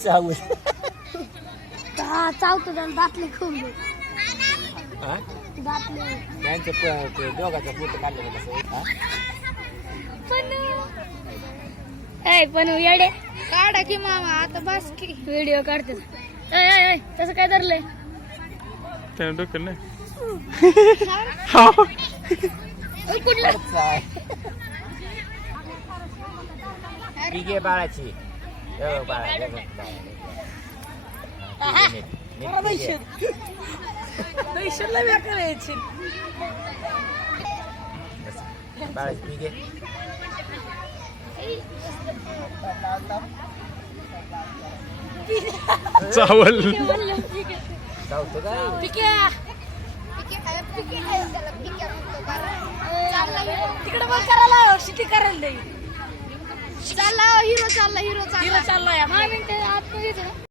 चावल चावतो त्याला दातले खूप हा दातले त्यांचं दोघाचा फोटो काढलेला कसं पण येडे काढा की मामा आता बस की व्हिडिओ काढते तसं काय धरलंय त्यानं डोकं नाही कुठलं पिगे बाळाची बाळा बाळाची पिगे चावल चावतो काय तिकडे बघ करायला शिटी करायला चालला हिरो चालला